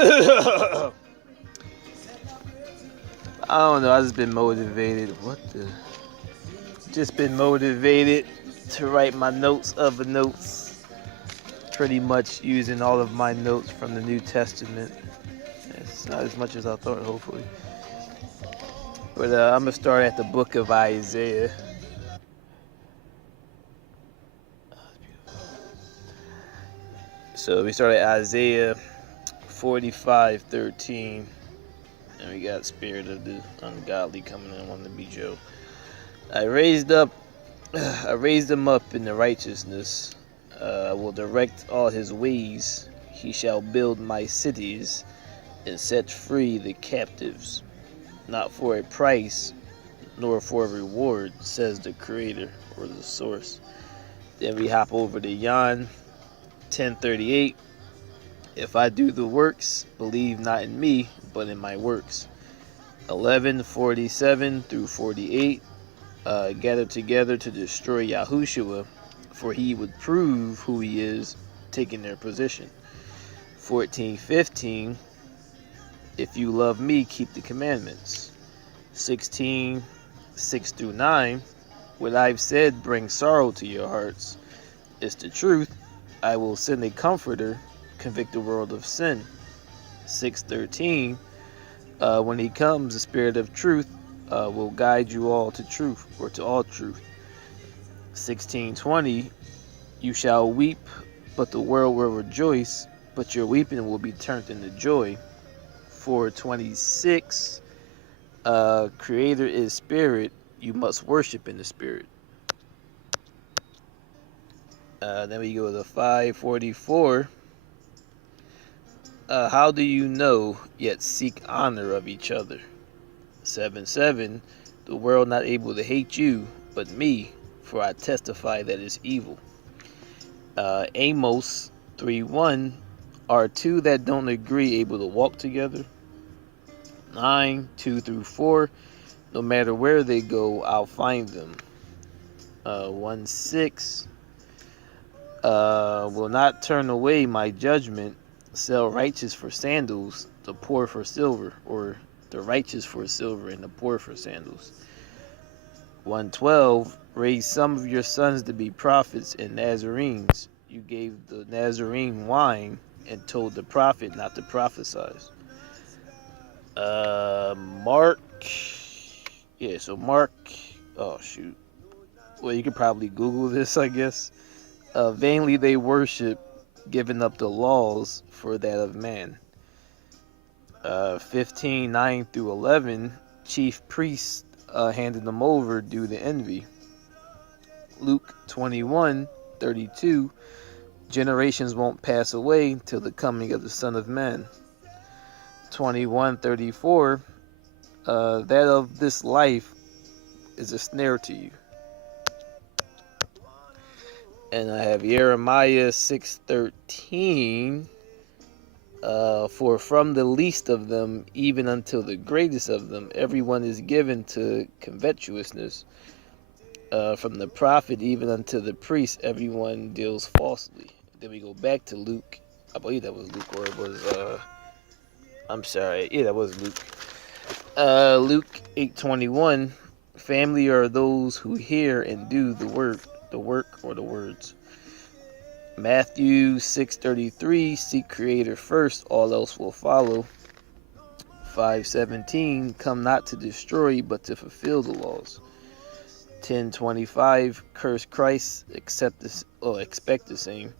I don't know. I just been motivated. What the? Just been motivated to write my notes of the notes. Pretty much using all of my notes from the New Testament. It's not as much as I thought, hopefully. But I'm gonna start at the book of Isaiah. So we start at Isaiah 45:13. And we got spirit of the ungodly coming in wanting to be Joe. I raised them up in the righteousness. I will direct all his ways. He shall build my cities and set free the captives. Not for a price, nor for a reward, says the Creator or the Source. Then we hop over to John 10:38. If I do the works, believe not in me, but in my works. 11:47 through 48. Gathered together to destroy Yahushua, for he would prove who he is, taking their position. 14:15. If you love me, keep the commandments. 16:6 through 9. What I've said brings sorrow to your hearts. It's the truth. I will send a comforter, convict the world of sin. 6:13. When he comes, the Spirit of truth will guide you all to truth, or to all truth. 16:20. You shall weep, but the world will rejoice, but your weeping will be turned into joy. 4:26. Creator is spirit, you must worship in the spirit. Then we go to 5:44. How do you know, yet seek honor of each other? 7:7. The world not able to hate you, but me, for I testify that it's evil. Amos 3:1. Are two that don't agree able to walk together? 9:2 through 4. No matter where they go, I'll find them. 1:6. Will not turn away my judgment. Sell righteous for sandals, the poor for silver, or the righteous for silver and the poor for sandals. 1:12. Raise some of your sons to be prophets and Nazarenes. You gave the Nazarene wine and told the prophet not to prophesy. Mark. Yeah, so Mark. Oh, shoot. Well, you could probably Google this, I guess. Vainly they worship, giving up the laws for that of man. 15:9 through 11. Chief priests handed them over due to envy. Luke 21:32. Generations won't pass away till the coming of the Son of Man. 21:34. That of this life is a snare to you. And I have Jeremiah 6:13. For from the least of them, even until the greatest of them, everyone is given to covetousness. From the prophet even unto the priest, everyone deals falsely. Then we go back to Luke. I believe that was Luke, or it was, I'm sorry. Yeah, that was Luke. Luke 8:21. Family are those who hear and do the work or the words. Matthew 6:33. Seek Creator first, all else will follow. 5:17. Come not to destroy, but to fulfill the laws. 10:25. Curse Christ, expect the same.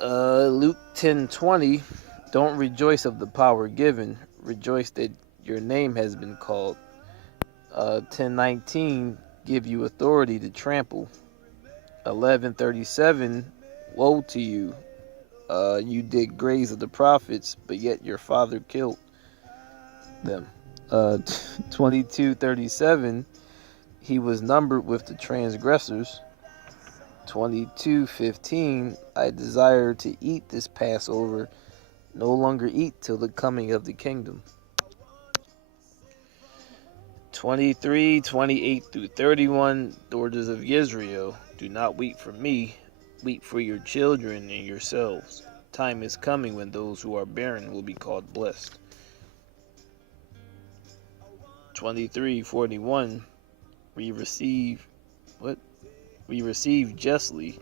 Luke 10:20. Don't rejoice of the power given. Rejoice that your name has been called. 10:19. Give you authority to trample. 11:37. Woe to you. You dig graves of the prophets, but yet your father killed them. 22:37. He was numbered with the transgressors. 22:15. I desire to eat this Passover, no longer eat till the coming of the kingdom. 23:28 through 31. Daughters of Israel, do not weep for me, weep for your children and yourselves. time is coming when those who are barren will be called blessed. 23:41. We receive justly.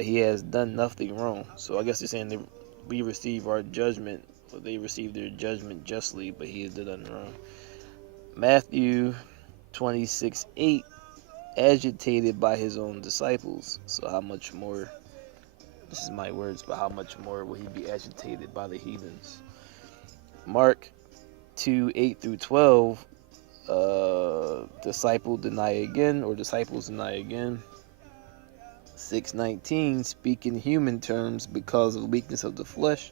He has done nothing wrong. So I guess they're saying that we receive our judgment, or they receive their judgment justly, but he has done nothing wrong. Matthew 26:8. Agitated by his own disciples. So how much more, this is my words, but how much more will he be agitated by the heathens? Mark 2:8-12. Disciples deny again. 6:19. Speak in human terms because of weakness of the flesh.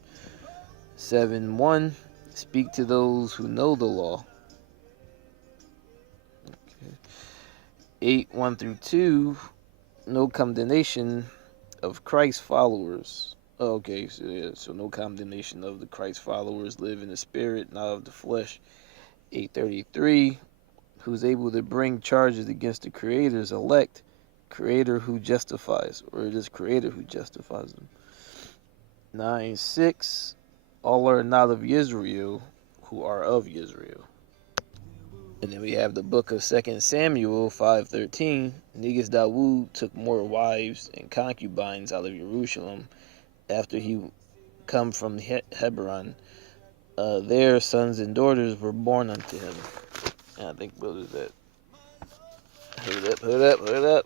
7:1. Speak to those who know the law. 8:1-2. No condemnation of Christ's followers. Okay, so no condemnation of the Christ followers. Live in the spirit, not of the flesh. 8:33. Who's able to bring charges against the Creator's elect? Creator who justifies, or it is Creator who justifies them. 9:6. All are not of Israel, who are of Israel. And then we have the book of 2 Samuel 5:13. Negus Dawood took more wives and concubines out of Jerusalem after he come from Hebron. Their sons and daughters were born unto him. And I think, what is that? Hold up.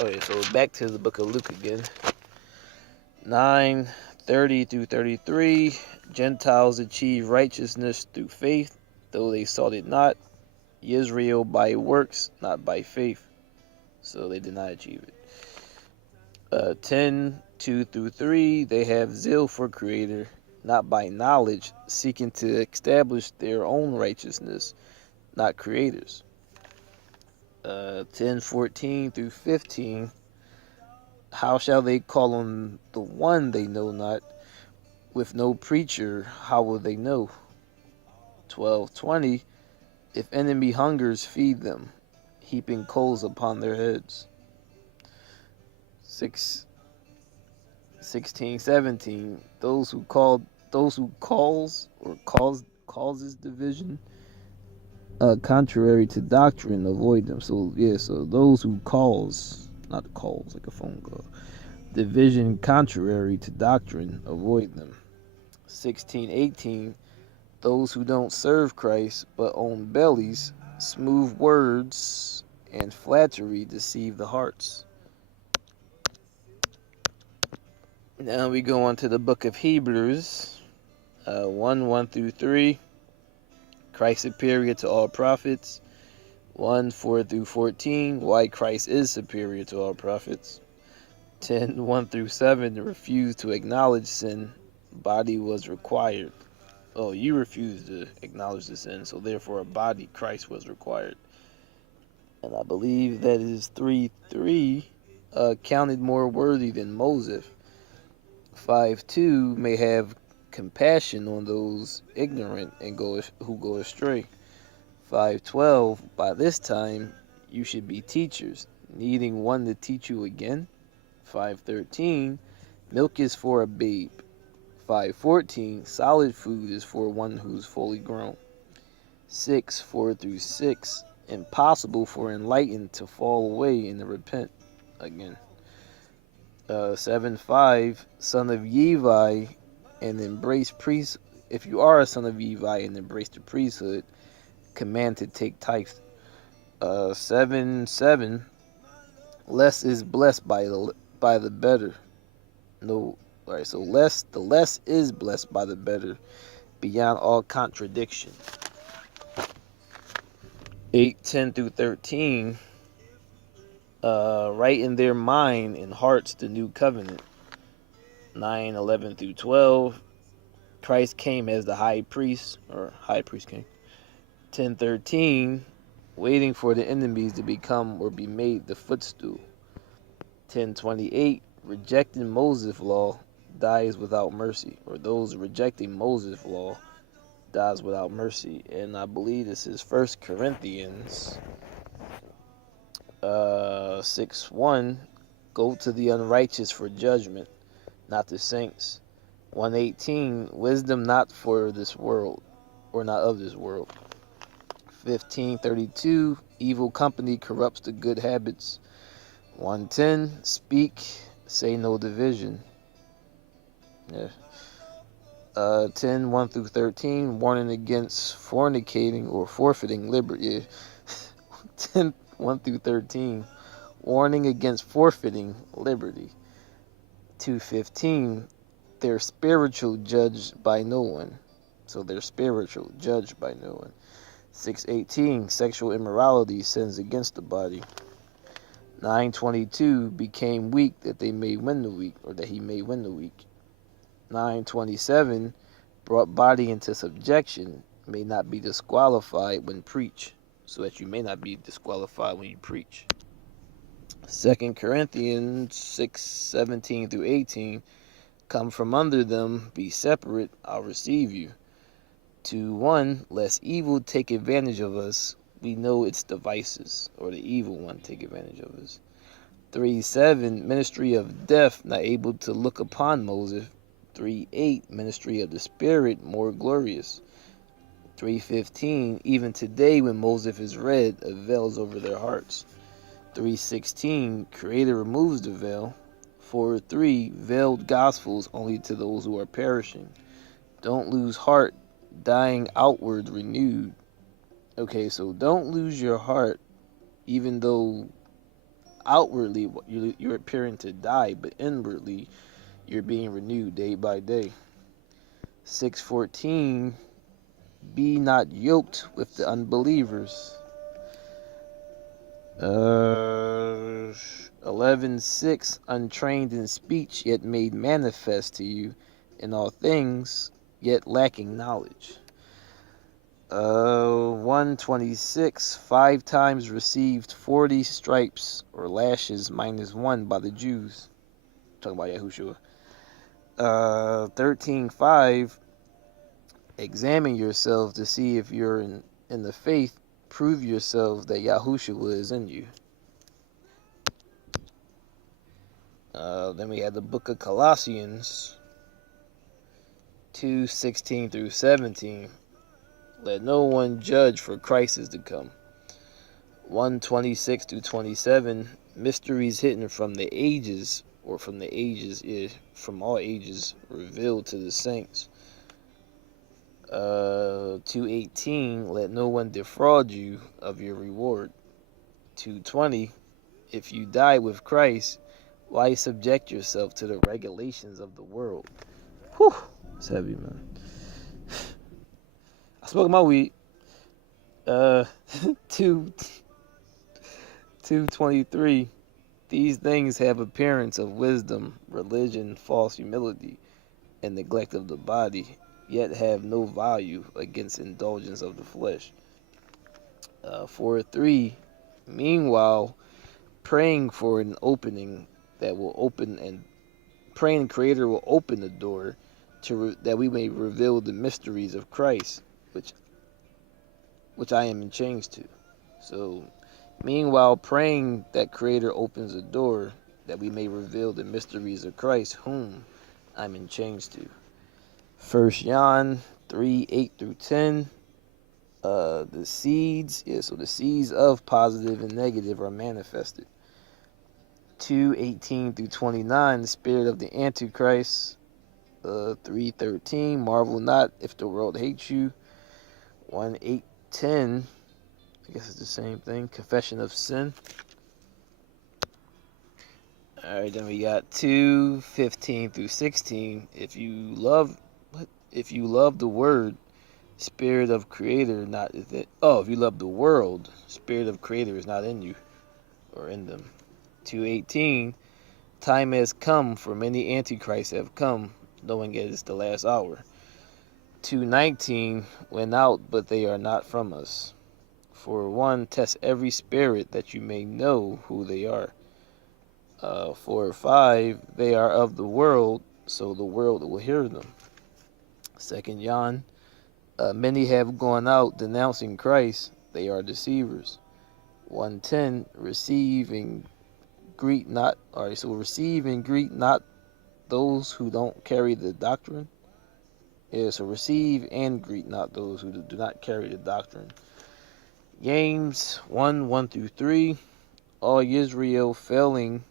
Okay, so back to the book of Luke again. 9:30-33. Gentiles achieve righteousness through faith, though they sought it not. Israel by works, not by faith. So they did not achieve it. 10:2-3. They have zeal for Creator, not by knowledge, seeking to establish their own righteousness, not Creator's. 10:14-15. How shall they call on the one they know not? With no preacher, how will they know? 12:20. If enemy hungers, feed them, heaping coals upon their heads. 16:17. Those who causes division, contrary to doctrine, avoid them. So those who cause, not calls like a phone call, division contrary to doctrine, avoid them. 16:18. Those who don't serve Christ but own bellies, smooth words and flattery deceive the hearts. Now we go on to the book of Hebrews 1:1-3. Christ superior to all prophets. 1:4-14. Why Christ is superior to all prophets. 10:1-7. Refuse to acknowledge sin. Body was required. Oh, you refused to acknowledge the sin, so therefore a body, Christ, was required. And I believe that is 3:3. Counted more worthy than Moses. 5:2. May have compassion on those ignorant and who go astray. 5:12. By this time you should be teachers, needing one to teach you again. 5:13. Milk is for a babe. 5:14. Solid food is for one who's fully grown. 6:4-6. Impossible for enlightened to fall away and to repent again. 7:5. Son of Levi and embrace priest. If you are a son of Levi and embrace the priesthood, command to take tithe. 7:7. Less is blessed by the better. No. Alright, so the less is blessed by the better, beyond all contradiction. 8:10-13. Write in their mind and hearts the new covenant. 9:11-12. Christ came as the high priest, or high priest king. 10:13. Waiting for the enemies to become or be made the footstool. 10:28. Rejecting Moses' law dies without mercy, or those rejecting Moses' law dies without mercy. And I believe this is 1 Corinthians 6:1. Go to the unrighteous for judgment, not the saints. 118, wisdom not for this world, or not of this world. 1532, evil company corrupts the good habits. 110, speak, say no division. Yeah. 10, 1 through 13, warning against fornicating or forfeiting liberty. Yeah. 10, 1 through 13, warning against forfeiting liberty. 215, they're spiritual, judged by no one. So they're spiritual, judged by no one. 618, sexual immorality, sins against the body. 922, became weak that they may win the weak, or that he may win the weak. 927, brought body into subjection, may not be disqualified when preach, so that you may not be disqualified when you preach. 2 Corinthians 6:17 through 18, come from under them, be separate, I'll receive you. 2:1, lest evil take advantage of us, we know its devices, or the evil one take advantage of us. 3:7, ministry of death, not able to look upon Moses. 3:8, ministry of the Spirit, more glorious. 3:15, even today when Moses is read, a veil is over their hearts. 3:16, Creator removes the veil. 4:3, veiled gospels only to those who are perishing. Don't lose heart, dying outward renewed. Okay, so don't lose your heart, even though outwardly you're appearing to die, but inwardly you're being renewed day by day. 6:14, be not yoked with the unbelievers. 11:6, untrained in speech, yet made manifest to you in all things, yet lacking knowledge. 126, 5 times received 40 stripes or lashes minus 1 by the Jews. Talking about Yahushua. 13:5, examine yourselves to see if you're in the faith. Prove yourselves that Yahushua is in you. Then we had the book of Colossians 2:16 through 17. Let no one judge, for Christ is to come. 126 through 27, mysteries hidden from the ages, or from the ages, from all ages, revealed to the saints. 2:18, let no one defraud you of your reward. 2:20, if you die with Christ, why subject yourself to the regulations of the world? Whew, it's heavy, man. I smoked my weed. 2:23, these things have appearance of wisdom, religion, false humility, and neglect of the body, yet have no value against indulgence of the flesh. 4:3, meanwhile, praying for an opening that will open, and praying the Creator will open the door that we may reveal the mysteries of Christ, which I am in chains to. So, meanwhile, praying that Creator opens the door that we may reveal the mysteries of Christ, whom I'm in chains to. 1 John 3:8 through 10. The seeds, so the seeds of positive and negative are manifested. 2:18 through 29, the spirit of the Antichrist. 3:13, marvel not if the world hates you. 1:8-10, I guess it's the same thing. Confession of sin. Alright, then we got 2:15 through 16. If you love the word, spirit of Creator not is it. Oh, if you love the world, spirit of Creator is not in you or in them. 2:18, time has come, for many antichrists have come, knowing it is the last hour. 2:19, went out, but they are not from us. For 1, test every spirit that you may know who they are. 4:5, they are of the world, so the world will hear them. 2 John, many have gone out denouncing Christ, they are deceivers. 1:10, receive and greet not. Alright, so receive and greet not those who don't carry the doctrine. Yeah, so receive and greet not those who do not carry the doctrine. James 1:1-3. All Israel failing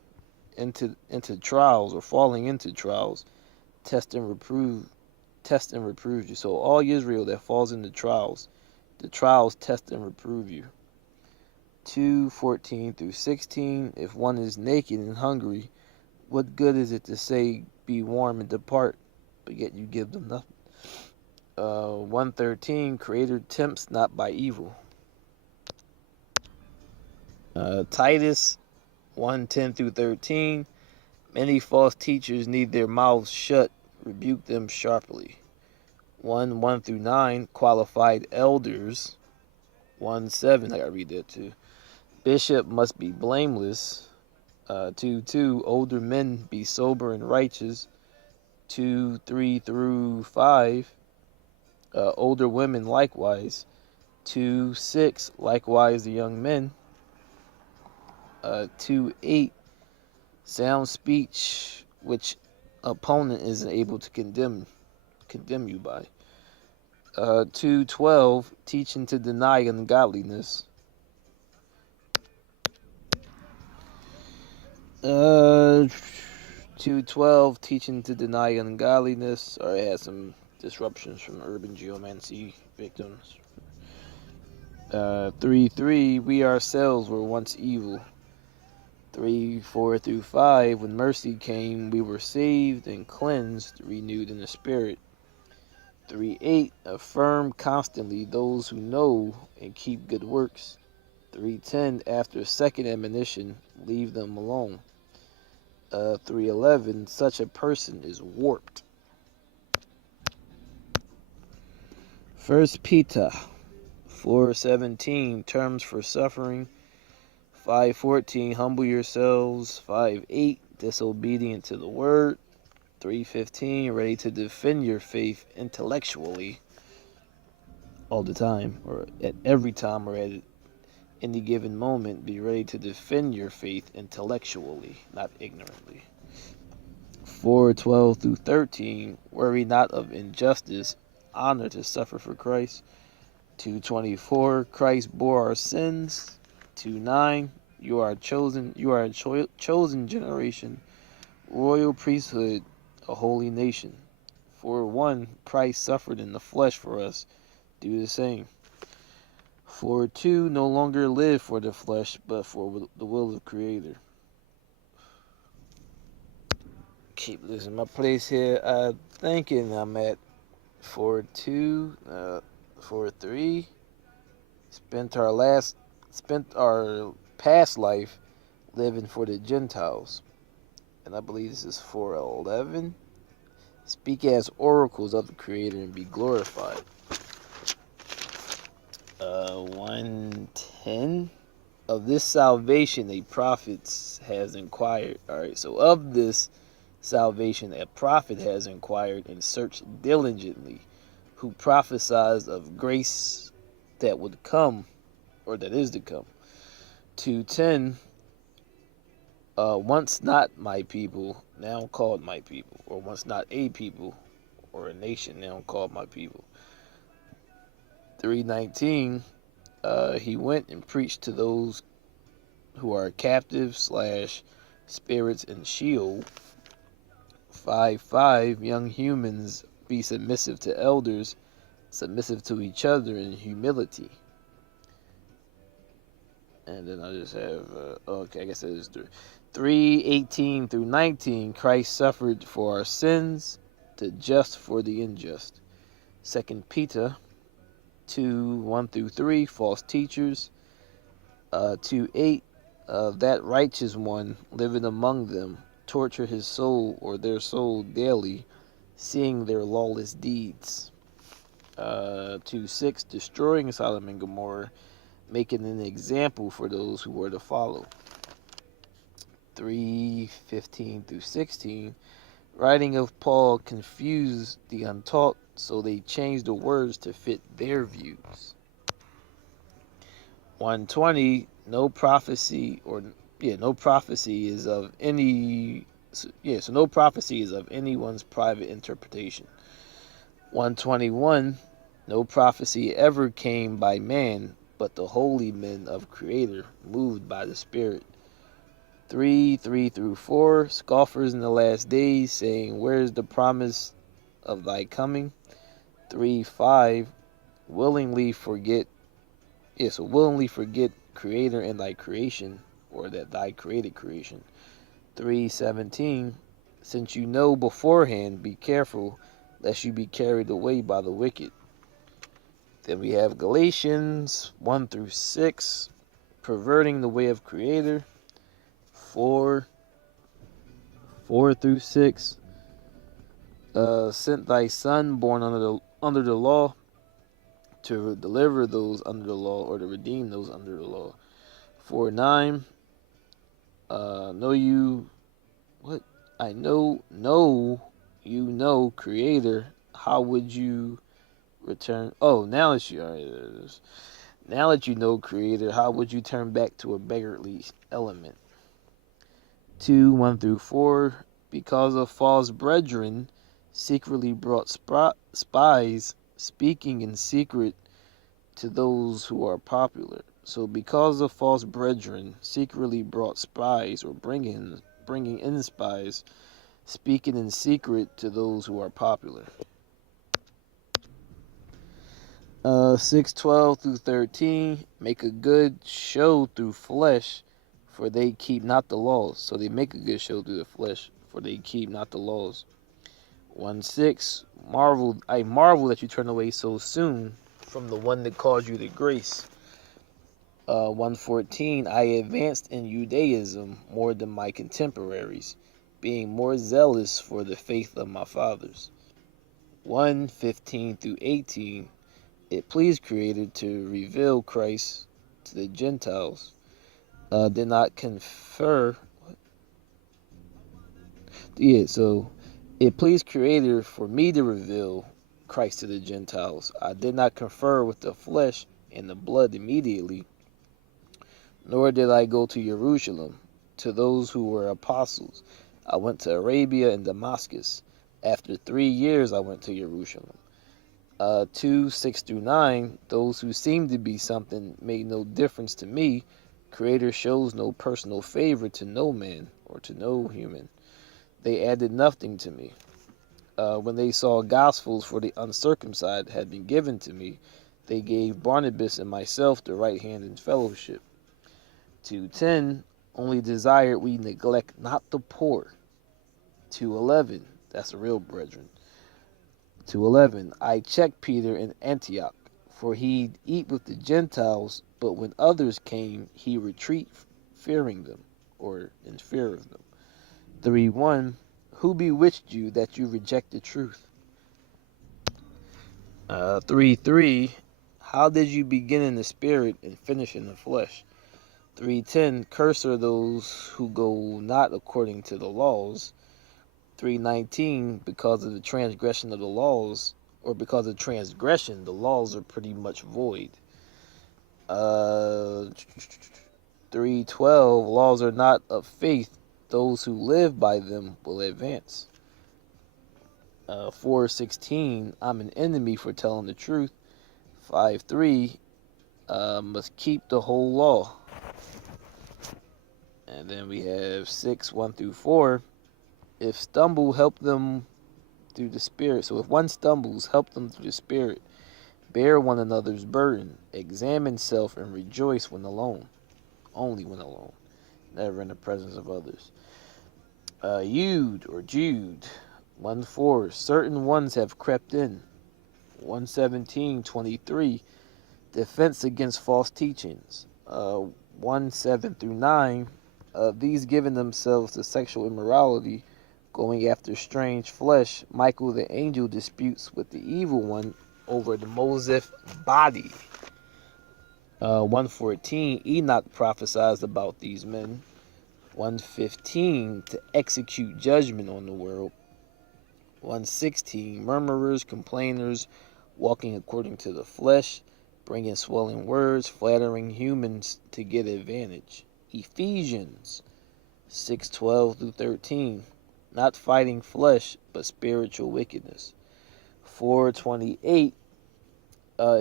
into trials or falling into trials, test and reprove you. So all Israel that falls into trials, the trials test and reprove you. 2:14-16. If one is naked and hungry, what good is it to say, be warm and depart, but yet you give them nothing? 1:13. Creator tempts not by evil. Titus 1:10-13. Many false teachers need their mouths shut. Rebuke them sharply. 1:1-9. Qualified elders. 1:7. I gotta read that too. Bishop must be blameless. 2:2. Older men be sober and righteous. 2:3-5. Older women likewise. 2:6. Likewise the young men. 2:8. Sound speech which opponent isn't able to condemn you by. 2:12. Teaching to deny ungodliness. 2:12. Teaching to deny ungodliness. Sorry, I had some disruptions from urban geomancy victims. 3:3. We ourselves were once evil. 3:4-5. When mercy came, we were saved and cleansed, renewed in the spirit. 3:8. Affirm constantly those who know and keep good works. 3:10. After second admonition, leave them alone. 3:11. Such a person is warped. 1 Peter 4:17. Terms for suffering. 5:14. Humble yourselves. 5:8. Disobedient to the word. 3:15. Ready to defend your faith intellectually all the time, or at every time, or at any given moment. Be ready to defend your faith intellectually, not ignorantly. 4:12-13. Worry not of injustice. Honor to suffer for Christ. 2:24. Christ bore our sins. 2:9. You are a chosen generation, royal priesthood, a holy nation. 4:1. Christ suffered in the flesh for us. Do the same. 4:2. No longer live for the flesh, but for the will of the Creator. Keep losing my place here. Thinking I'm at 4:2, 4:3. Spent our past life living for the Gentiles. And I believe this is 4:11. Speak as oracles of the Creator and be glorified. 1:10. Of this salvation a prophet has inquired. Alright, so of this salvation a prophet has inquired and searched diligently, who prophesies of grace that would come, or that is to come. 2:10. Once not my people, now called my people, or once not a people or a nation, now called my people. 3:19. He went and preached to those who are captives / spirits in Sheol. 5:5. Young humans, be submissive to elders, submissive to each other in humility. And then I just have, okay, I guess that is 3:18-19. Christ suffered for our sins, the just for the unjust. 2 Peter 2:1-3. False teachers. 2:8. That righteous one living among them torture his soul or their soul daily, seeing their lawless deeds. 2:6. Destroying Sodom and Gomorrah, making an example for those who were to follow. 3:15-16. Writing of Paul confused the untaught, so they changed the words to fit their views. 1:20. No prophecy is of any So no prophecy is of anyone's private interpretation. 121, no prophecy ever came by man, but the holy men of Creator, moved by the Spirit. 3 through 4, scoffers in the last days, saying, where is the promise of thy coming? 3:5, willingly forget Creator and thy creation, or that thy created creation. 3:17, since you know beforehand, be careful lest you be carried away by the wicked. Then we have Galatians 1 through 6, perverting the way of Creator. 4 through 6, sent thy son born under the law to deliver those under the law, or to redeem those under the law. 4:9, know you what I know you know Creator, how would you return? Oh, now it's now that you know Creator, how would you turn back to a beggarly element? 2:1 through 4, because of false brethren secretly brought spies, speaking in secret to those who are popular. So because of false brethren secretly brought spies, or bringing in spies, speaking in secret to those who are popular. 6:12 through 13, make a good show through flesh, for they keep not the laws. So they make a good show through the flesh, for they keep not the laws. 1:6, I marvel that you turn away so soon from the one that calls you to grace. 1:14, I advanced in Judaism more than my contemporaries, being more zealous for the faith of my fathers. 1:15 through 18, it pleased Creator to reveal Christ to the Gentiles. Did not confer. So it pleased Creator for me to reveal Christ to the Gentiles. I did not confer with the flesh and the blood immediately, nor did I go to Jerusalem to those who were apostles. I went to Arabia and Damascus. After 3 years I went to Jerusalem. 2:6 through 9, those who seemed to be something made no difference to me. Creator shows no personal favor to no man, or to no human. They added nothing to me. When they saw gospels for the uncircumcised had been given to me, they gave Barnabas and myself the right hand in fellowship. 2:10, only desired we neglect not the poor. 2:11, that's the real brethren. 2:11, I checked Peter in Antioch, for he'd eat with the Gentiles, but when others came, he retreat, fearing them, or in fear of them. 3:1, who bewitched you that you reject the truth? 3:3, how did you begin in the spirit and finish in the flesh? 3:10, cursed are those who go not according to the laws. 3:19, because of the transgression of the laws, or because of transgression, the laws are pretty much void. 3:12, laws are not of faith, those who live by them will advance. 4:16, I'm an enemy for telling the truth. 5:3, must keep the whole law. And then we have 6:1 through 4, if stumble, help them through the Spirit. So if one stumbles, help them through the Spirit. Bear one another's burden. Examine self and rejoice when alone. Only when alone. Never in the presence of others. Jude. 1:4. Certain ones have crept in. 1:17-23. Defense against false teachings. 1:7 through 9. These giving themselves to sexual immorality, going after strange flesh. Michael the angel disputes with the evil one over the Mosaic body. 1:14, Enoch prophesied about these men. 1:15, to execute judgment on the world. 1:16, murmurers, complainers, walking according to the flesh, bringing swelling words, flattering humans to get advantage. Ephesians 6:12 through 13. not fighting flesh, but spiritual wickedness. 4:28,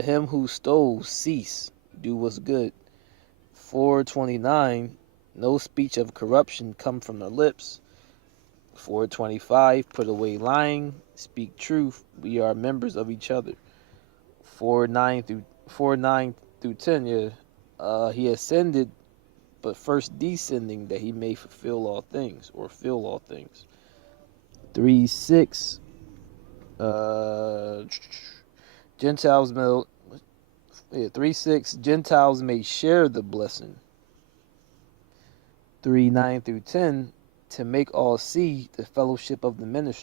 him who stole, cease, do what's good. 4:29, no speech of corruption come from the lips. 4:25, put away lying, speak truth, we are members of each other. 4:9 through 10, he ascended, but first descending that he may fulfill all things, or fill all things. 3:6, Gentiles may, 3:6, Gentiles may share the blessing. 3:9 through 10, to make all see the fellowship of the ministry.